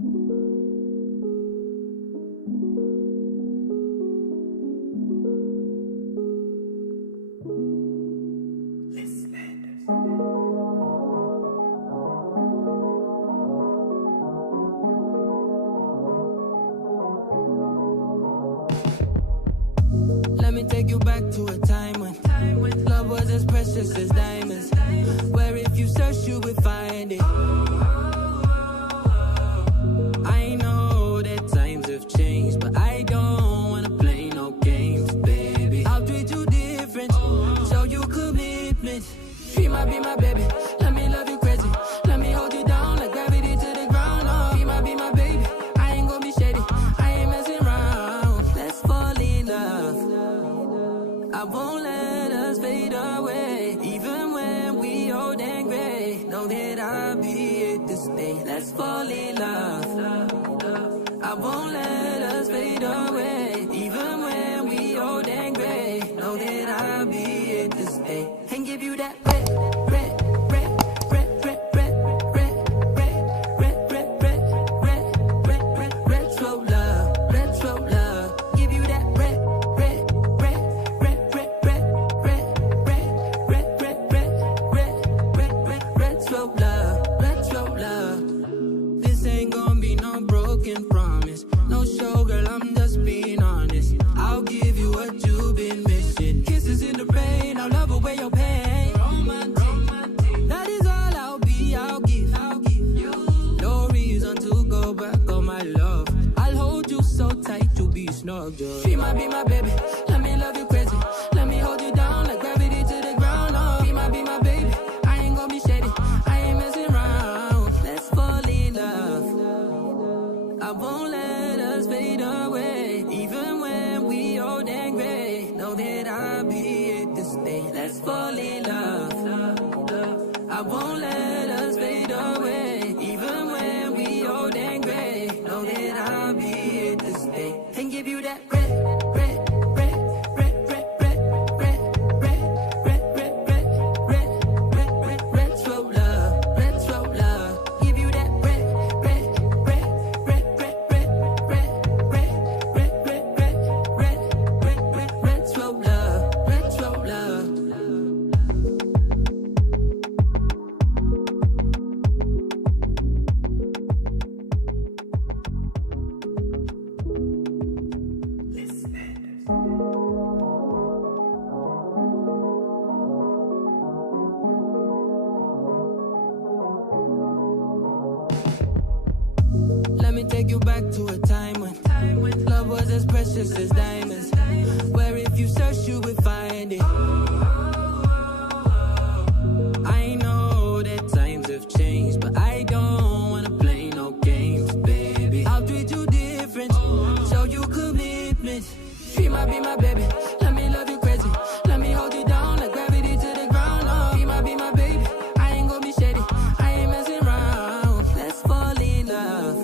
Let me take you back to a time when love was as precious as diamonds, where if you search you would find it. I know that times have changed, but I don't wanna play no games, baby. I'll treat you different, show you commitment. She might be my baby, let me love you crazy. Let me hold you down like gravity to the ground. Oh, she might be my baby, I ain't gonna be shady, I ain't messing around. Let's fall in love, I won't let us fade away. Even when we old and gray, know that I'll be here to stay. Let's fall in love, I won't let us fade away. Even when we old and gray, know that I'll be here to stay. And give you that red, red, red, red, red, red, red, red, red, red, red, red, red, red, retro love, retro love. Give you that red, red, red, red, red, red, red, red, red, red, red, red, red, retro love, retro love. This ain't gonna be no broken promise, no show, girl, I'm just being honest. I'll give you what you've been missing. Kisses in the rain, I'll love away your pain. Romantic, that is all I'll be, I'll give you. No reason to go back on my love. I'll hold you so tight, you'll be snug, girl. She might be my baby, let me love you crazy. Let me hold you down like gravity to the ground. Oh, she might be my baby, I ain't gonna be shady, I ain't messing around. Let's fall in love, I won't let us fade away. Even when we old and gray, know that I'll be here to stay. Let's fall in love, I won't let us fade away. Even when we old and gray, know that I'll be here to stay. And give you that red, red, red, red, red, red, red, red, red, red, red, red, red, red, retro love, retro love. Give you that red, red, red, red, red, red, red, red, red, red, red, red, red, red, retro love, retro love. Let me take you back to a time when love was as precious as diamonds, where if you search you would find it. I know that times have changed, but I don't wanna play no games, baby. I'll treat you different, show you commitment. She might be my baby, let me love you crazy. Let me hold you down like gravity to the ground. Oh, she might be my baby, I ain't gonna be shady, I ain't messing around. Let's fall in love,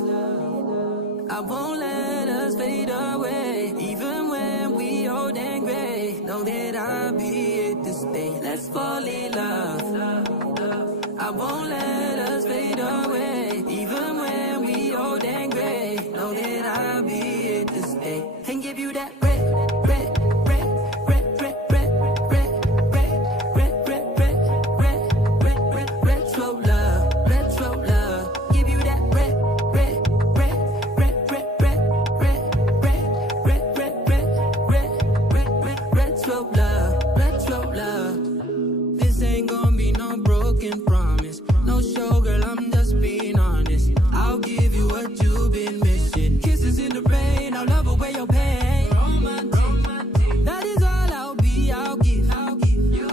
I won't let us fade away. Even when we old and gray, know that I'll be here to stay. Let's fall in love, I won't let us fade away. Even when we old and gray, know that I'll be here to stay. And give you that red, red, red, red, red, red, red, red, red, red, red, red, red, red, retro love, retro love. Give you that red, red, red, red, red, red, red, red, red, red, red, red, red, red, retro love, retro love. This ain't gonna be no broken promise, no show, girl, I'm just being honest. I'll give you what you've been missing. Kisses in the rain, I'll love away your pain. Romantic, that is all I'll be, I'll give you.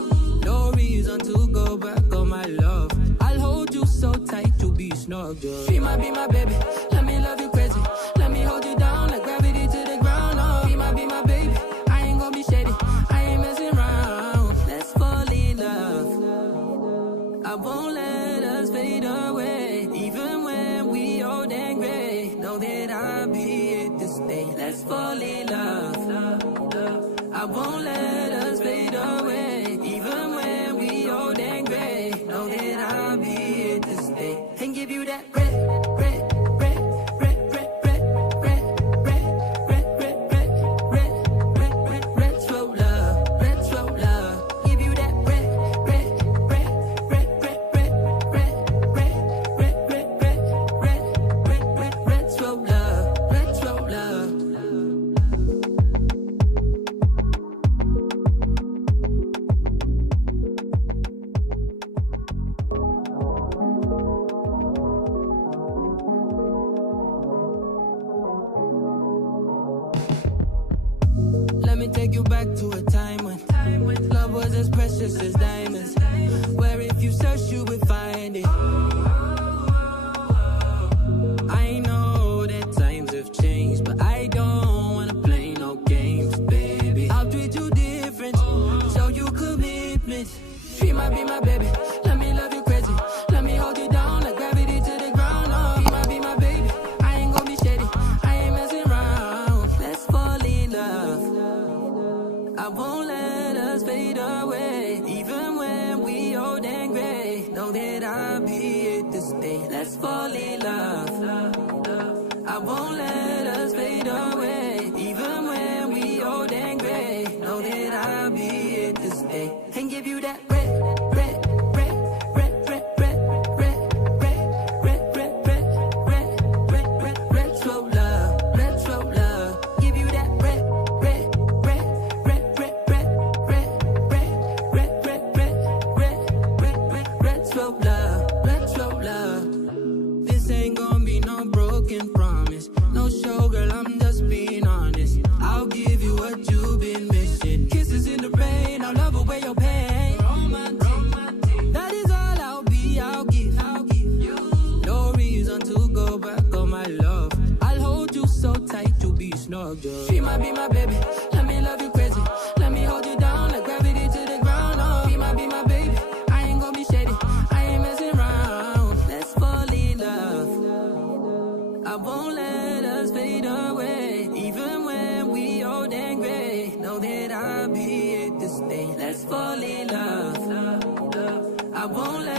No reason to go back on my love. I'll hold you so tight, you'll be snug, girl. She might be my baby, let me love you crazy. Let me hold you down like gravity to the ground. Oh, she might be my baby, I ain't gonna be shady, I ain't messing around. Let's fall in love, I won't let us fade away. Even when we old and gray, know that I'll be here to stay. Let's fall in love, I won't let us fade away. Even when we old and gray, know that I'll be here to stay. And give you that red, red, red, you back to a time when love was as precious as diamonds. Where if you search, you would find it. I know that times have changed, but I don't wanna play no games, baby. I'll treat you different, show you commitment. She might be my baby, let me love you crazy. Let me hold you down like gravity to the ground. Oh, she might be my baby, I ain't gonna be shady, I ain't messing around. Let's fall in love, I won't let us fade away. Even when we old and gray, know that I'll be here to stay. Let's fall in love, I won't let us fade away. Even when we old and gray, know that I'll be here to stay. And give you that red, red, red, red, red, red, red, red, red, red, red, red, red, red, slow love, red, slow love. Give you that red, red, red, red, red, red, red, red, red, red, red, red, red, red, slow love, red, slow love. This ain't gonna be no broken promise, no show, girl, I'm just being honest. I'll give you what you've been missing. Kisses in the rain, I'll love away your pain. Romantic, that is all I'll be, I'll give you. No reason to go back on my love. I'll hold you so tight, you'll be snug, girl. She might be my baby, let me love you crazy. Let me hold you down like gravity to the ground. Oh, she might be my baby, I ain't gonna be shady, I ain't messing around. Let's fall in love, I won't let us fade away. Even when we old and gray, know that I'll be here to stay. Let's fall in love, I won't let